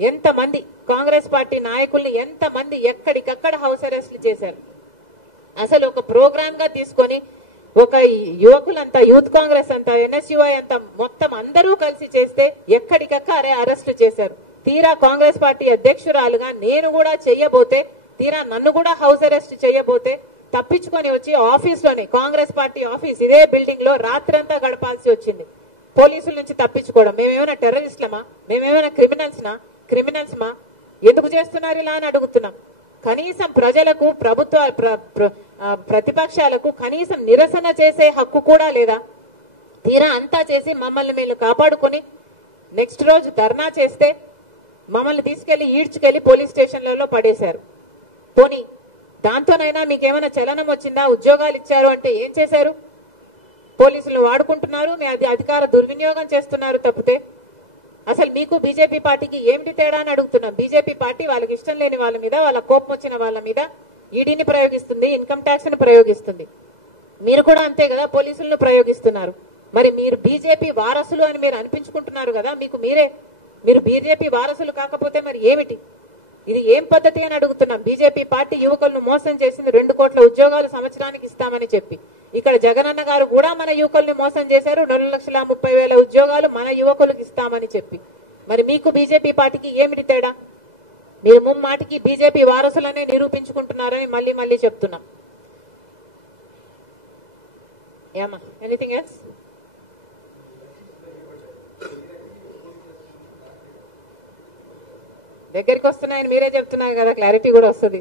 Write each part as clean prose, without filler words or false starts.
ఎంతమంది కాంగ్రెస్ పార్టీ నాయకుల్ని ఎంతమంది ఎక్కడికక్కడ హౌస్ అరెస్ట్లు చేశారు. అసలు ఒక ప్రోగ్రామ్ గా తీసుకొని ఒక యువకులంతా యూత్ కాంగ్రెస్ అంతా ఎన్ఎస్యుఐ అంతా మొత్తం అందరూ కలిసి చేస్తే ఎక్కడికక్కడే అరెస్టు చేశారు. తీరా కాంగ్రెస్ పార్టీ అధ్యక్షురాలుగా నేను కూడా చెయ్యబోతే, తీరా నన్ను కూడా హౌస్ అరెస్ట్ చేయబోతే తప్పించుకొని వచ్చి ఆఫీస్ లోనే కాంగ్రెస్ పార్టీ ఆఫీస్ ఇదే బిల్డింగ్ లో రాత్రంతా గడపాల్సి వచ్చింది. పోలీసుల నుంచి తప్పించుకోవడం. మేమేమైనా టెర్రరిస్టులమా? మేమేమైనా క్రిమినల్స్ మా? ఎందుకు చేస్తున్నారు ఇలా అని అడుగుతున్నాం. కనీసం ప్రజలకు, ప్రతిపక్షాలకు కనీసం నిరసన చేసే హక్కు కూడా లేదా? తీరా అంతా చేసి మమ్మల్ని మేము కాపాడుకొని నెక్స్ట్ రోజు ధర్నా చేస్తే మమ్మల్ని తీసుకెళ్లి ఈడ్చుకెళ్లి పోలీస్ స్టేషన్లలో పడేశారు. పోనీ దాంతోనైనా మీకేమైనా చలనం వచ్చిందా? ఉద్యోగాలు ఇచ్చారు అంటే ఏం చేశారు? పోలీసులు వాడుకుంటున్నారు, మీ అధికార దుర్వినియోగం చేస్తున్నారు తప్పితే అసలు మీకు బీజేపీ పార్టీకి ఏమిటి తేడా అని అడుగుతున్నాం. బీజేపీ పార్టీ వాళ్ళకి ఇష్టం లేని వాళ్ళ మీద, వాళ్ళ కోపం వచ్చిన వాళ్ళ మీద ఈడీని ప్రయోగిస్తుంది, ఇన్కమ్ ట్యాక్స్ ను ప్రయోగిస్తుంది. మీరు కూడా అంతే కదా, పోలీసులను ప్రయోగిస్తున్నారు. మరి మీరు బీజేపీ వారసులు అని మీరు అనిపించుకుంటున్నారు కదా, మీరు బీజేపీ వారసులు కాకపోతే మరి ఏమిటి? ఇది ఏం పద్ధతి అని అడుగుతున్నాం. బీజేపీ పార్టీ యువకులను మోసం చేసింది. 2 కోట్ల ఉద్యోగాలు సంవత్సరానికి ఇస్తామని చెప్పి. ఇక్కడ జగనన్న గారు కూడా మన యువకుల్ని మోసం చేశారు. 2,30,000 ఉద్యోగాలు మన యువకులకు ఇస్తామని చెప్పి. మరి మీకు బీజేపీ పార్టీకి ఏమిటి తేడా? మీరు ముమ్మాటికి బీజేపీ వారసులనే నిరూపించుకుంటున్నారని మళ్ళీ చెప్తున్నాం. ఏమా ఎనీథింగ్ ఎల్స్? దగ్గరికి వస్తున్నాయని మీరే చెప్తున్నారు కదా, క్లారిటీ కూడా వస్తుంది.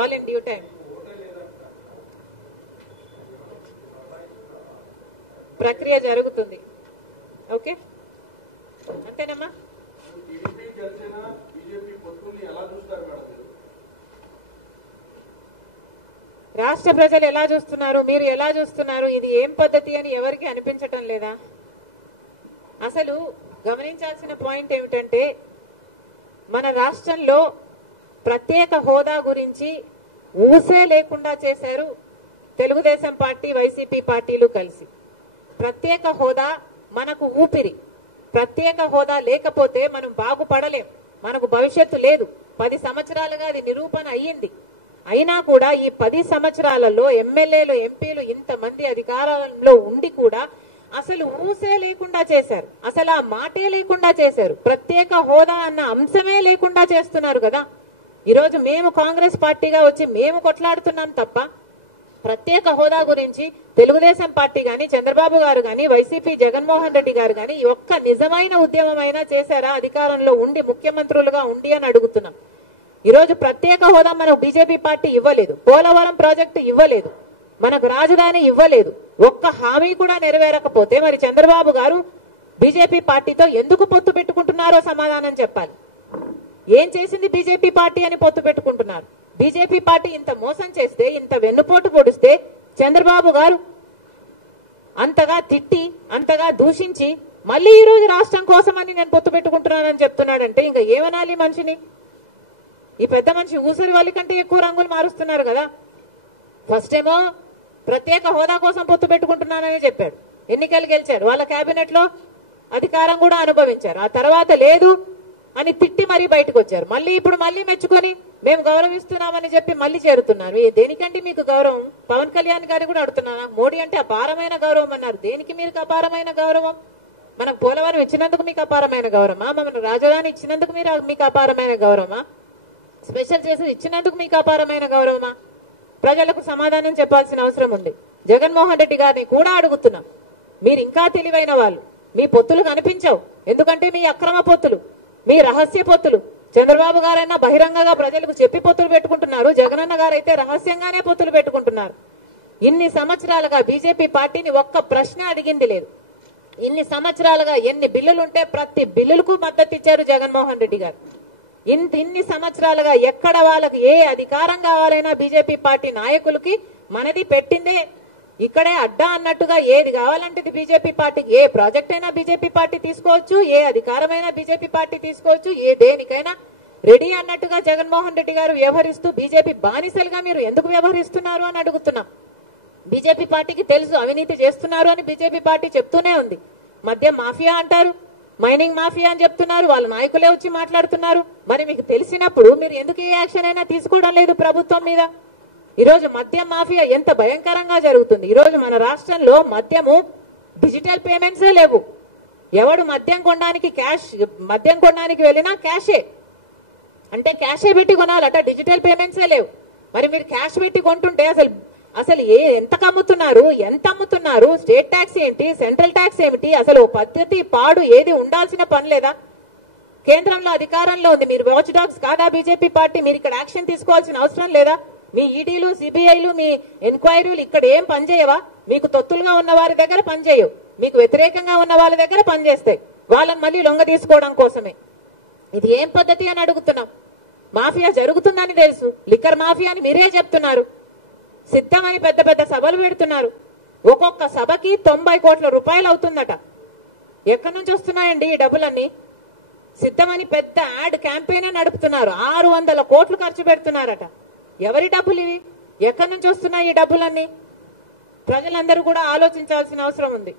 All in due time. ప్రక్రియ జరుగుతుంది. ఓకే, అంతేనమ్మా. రాష్ట్ర ప్రజలు ఎలా చూస్తున్నారు, మీరు ఎలా చూస్తున్నారు? ఇది ఏం పద్ధతి అని ఎవరికి అనిపించటం లేదా? అసలు గమనించాల్సిన పాయింట్ ఏమిటంటే, మన రాష్ట్రంలో ప్రత్యేక హోదా గురించి ఊసే లేకుండా చేశారు తెలుగుదేశం పార్టీ, వైసీపీ పార్టీలు కలిసి. ప్రత్యేక హోదా మనకు ఊపిరి. ప్రత్యేక హోదా లేకపోతే మనం బాగుపడలేం, మనకు భవిష్యత్తు లేదు. 10 సంవత్సరాలుగా అది నిరూపణ అయ్యింది. అయినా కూడా ఈ 10 సంవత్సరాలలో ఎమ్మెల్యేలు, ఎంపీలు ఇంతమంది అధికారంలో ఉండి కూడా అసలు ఊసే లేకుండా చేశారు. అసలు ఆ మాటే లేకుండా చేశారు. ప్రత్యేక హోదా అన్న అంశమే లేకుండా చేస్తున్నారు కదా. ఈరోజు మేము కాంగ్రెస్ పార్టీగా వచ్చి మేము కొట్లాడుతున్నాం తప్ప ప్రత్యేక హోదా గురించి తెలుగుదేశం పార్టీ గాని, చంద్రబాబు గారు గాని, వైసీపీ జగన్మోహన్ రెడ్డి గారు గాని ఒక్క నిజమైన ఉద్యమమైనా చేశారా అధికారంలో ఉండి, ముఖ్యమంత్రులుగా ఉండి అని అడుగుతున్నాం. ఈరోజు ప్రత్యేక హోదా మనకు బీజేపీ పార్టీ ఇవ్వలేదు. పోలవరం ప్రాజెక్టు ఇవ్వలేదు, మనకు రాజధాని ఇవ్వలేదు. ఒక్క హామీ కూడా నెరవేరకపోతే మరి చంద్రబాబు గారు బీజేపీ పార్టీతో ఎందుకు పొత్తు పెట్టుకుంటున్నారో సమాధానం చెప్పాలి. ఏం చేసింది బీజేపీ పార్టీ అని పొత్తు పెట్టుకుంటున్నారు? బీజేపీ పార్టీ ఇంత మోసం చేస్తే, ఇంత వెన్నుపోటు పొడిస్తే చంద్రబాబు గారు అంతగా తిట్టి, అంతగా దూషించి మళ్ళీ ఈ రోజు రాష్ట్రం కోసమని నేను పొత్తు పెట్టుకుంటున్నానని చెప్తున్నాడంటే ఇంకా ఏమనాలి మనిషిని? ఈ పెద్ద మనిషి ఊసరి వాళ్ళ కంటే ఎక్కువ రంగులు మారుస్తున్నారు కదా. ఫస్ట్ ఏమో ప్రత్యేక హోదా కోసం పొత్తు పెట్టుకుంటున్నానని చెప్పాడు, ఎన్నికలు గెలిచారు, వాళ్ళ కేబినెట్ లో అధికారం కూడా అనుభవించారు. ఆ తర్వాత లేదు అని తిట్టి మరీ బయటకు వచ్చారు. మళ్ళీ ఇప్పుడు మళ్ళీ మెచ్చుకొని మేము గౌరవిస్తున్నామని చెప్పి మళ్ళీ చేరుతున్నారు. దేనికంటే మీకు గౌరవం? పవన్ కళ్యాణ్ గారు కూడా అడుగుతున్నాను, మోడీ అంటే అపారమైన గౌరవం అన్నారు. దేనికి మీకు అపారమైన గౌరవం? మనకు పోలవరం ఇచ్చినందుకు మీకు అపారమైన గౌరవమా? మన రాజధాని ఇచ్చినందుకు మీకు అపారమైన గౌరవమా? స్పెషల్ చేసి ఇచ్చినందుకు మీకు అపారమైన గౌరవమా? ప్రజలకు సమాధానం చెప్పాల్సిన అవసరం ఉంది. జగన్మోహన్ రెడ్డి గారిని కూడా అడుగుతున్నాం, మీరు ఇంకా తెలివైన వాళ్ళు, మీ పొత్తులు కనిపించవు. ఎందుకంటే మీ అక్రమ పొత్తులు, మీ రహస్య పొత్తులు. చంద్రబాబు గారైనా బహిరంగంగా ప్రజలకు చెప్పి పొత్తులు పెట్టుకుంటున్నారు, జగనన్న గారైతే రహస్యంగానే పొత్తులు పెట్టుకుంటున్నారు. ఇన్ని సంవత్సరాలుగా బీజేపీ పార్టీని ఒక్క ప్రశ్న అడిగింది లేదు. ఇన్ని సంవత్సరాలుగా ఎన్ని బిల్లులుంటే ప్రతి బిల్లులకు మద్దతు ఇచ్చారు జగన్మోహన్ రెడ్డి గారు. ఇన్ని సంవత్సరాలుగా ఎక్కడ వాళ్ళకి ఏ అధికారం కావాలైనా బీజేపీ పార్టీ నాయకులకి మనది పెట్టిందే, ఇక్కడే అడ్డా అన్నట్టుగా ఏది కావాలంటే బీజేపీ పార్టీకి, ఏ ప్రాజెక్ట్ అయినా బీజేపీ పార్టీ తీసుకోవచ్చు, ఏ అధికారమైనా బీజేపీ పార్టీ తీసుకోవచ్చు, ఏ దేనికైనా రెడీ అన్నట్టుగా జగన్మోహన్ రెడ్డి గారు వ్యవహరిస్తూ బీజేపీ బానిసలుగా మీరు ఎందుకు వ్యవహరిస్తున్నారు అని అడుగుతున్నాం. బీజేపీ పార్టీకి తెలుసు అవినీతి చేస్తున్నారు అని బీజేపీ పార్టీ చెప్తూనే ఉంది. మద్యం మాఫియా అంటారు, మైనింగ్ మాఫియా అని చెప్తున్నారు, వాళ్ళ నాయకులే వచ్చి మాట్లాడుతున్నారు. మరి మీకు తెలిసినప్పుడు మీరు ఎందుకు ఏ యాక్షన్ అయినా తీసుకోవడం లేదు ప్రభుత్వం మీద? ఈరోజు మద్యం మాఫియా ఎంత భయంకరంగా జరుగుతుంది. ఈరోజు మన రాష్ట్రంలో మద్యము డిజిటల్ పేమెంట్సే లేవు. ఎవడు మద్యం కొనడానికి వెళ్ళినా క్యాషే, అంటే క్యాషే పెట్టి కొనాలట, డిజిటల్ పేమెంట్సే లేవు. మరి మీరు క్యాష్ పెట్టి కొంటుంటే అసలు ఎంత అమ్ముతున్నారు? స్టేట్ ట్యాక్స్ ఏంటి, సెంట్రల్ ట్యాక్స్ ఏమిటి? అసలు పద్ధతి పాడు ఏది ఉండాల్సిన పని లేదా? కేంద్రంలో అధికారంలో ఉంది, మీరు వాచ్ డాగ్స్ కాదా బీజేపీ పార్టీ? మీరు ఇక్కడ యాక్షన్ తీసుకోవాల్సిన అవసరం లేదా? మీ ఈడీలు, సిబిఐలు, మీ ఎంక్వైరీలు ఇక్కడ ఏం పనిచేయవా? మీకు తొత్తులుగా ఉన్న వారి దగ్గర పనిచేయవు, మీకు వ్యతిరేకంగా ఉన్న వాళ్ళ దగ్గర పనిచేస్తాయి, వాళ్ళని మళ్ళీ లొంగ తీసుకోవడం కోసమే. ఇది ఏం పద్ధతి అని అడుగుతున్నాం. మాఫియా జరుగుతుందని తెలుసు, లిక్కర్ మాఫియా అని మీరే చెప్తున్నారు. సిద్ధమని పెద్ద పెద్ద సభలు పెడుతున్నారు. ఒక్కొక్క సభకి 90 కోట్ల రూపాయలు అవుతుందట. ఎక్కడి నుంచి వస్తున్నాయండి ఈ డబ్బులన్నీ? సిద్ధమని పెద్ద యాడ్ క్యాంపెయిన్ నడుపుతున్నారు, 600 కోట్లు ఖర్చు పెడుతున్నారట. ఎవరి డబ్బులు ఇవి? ఎక్కడి నుంచి వస్తున్నాయి ఈ డబ్బులన్నీ? ప్రజలందరూ కూడా ఆలోచించాల్సిన అవసరం ఉంది.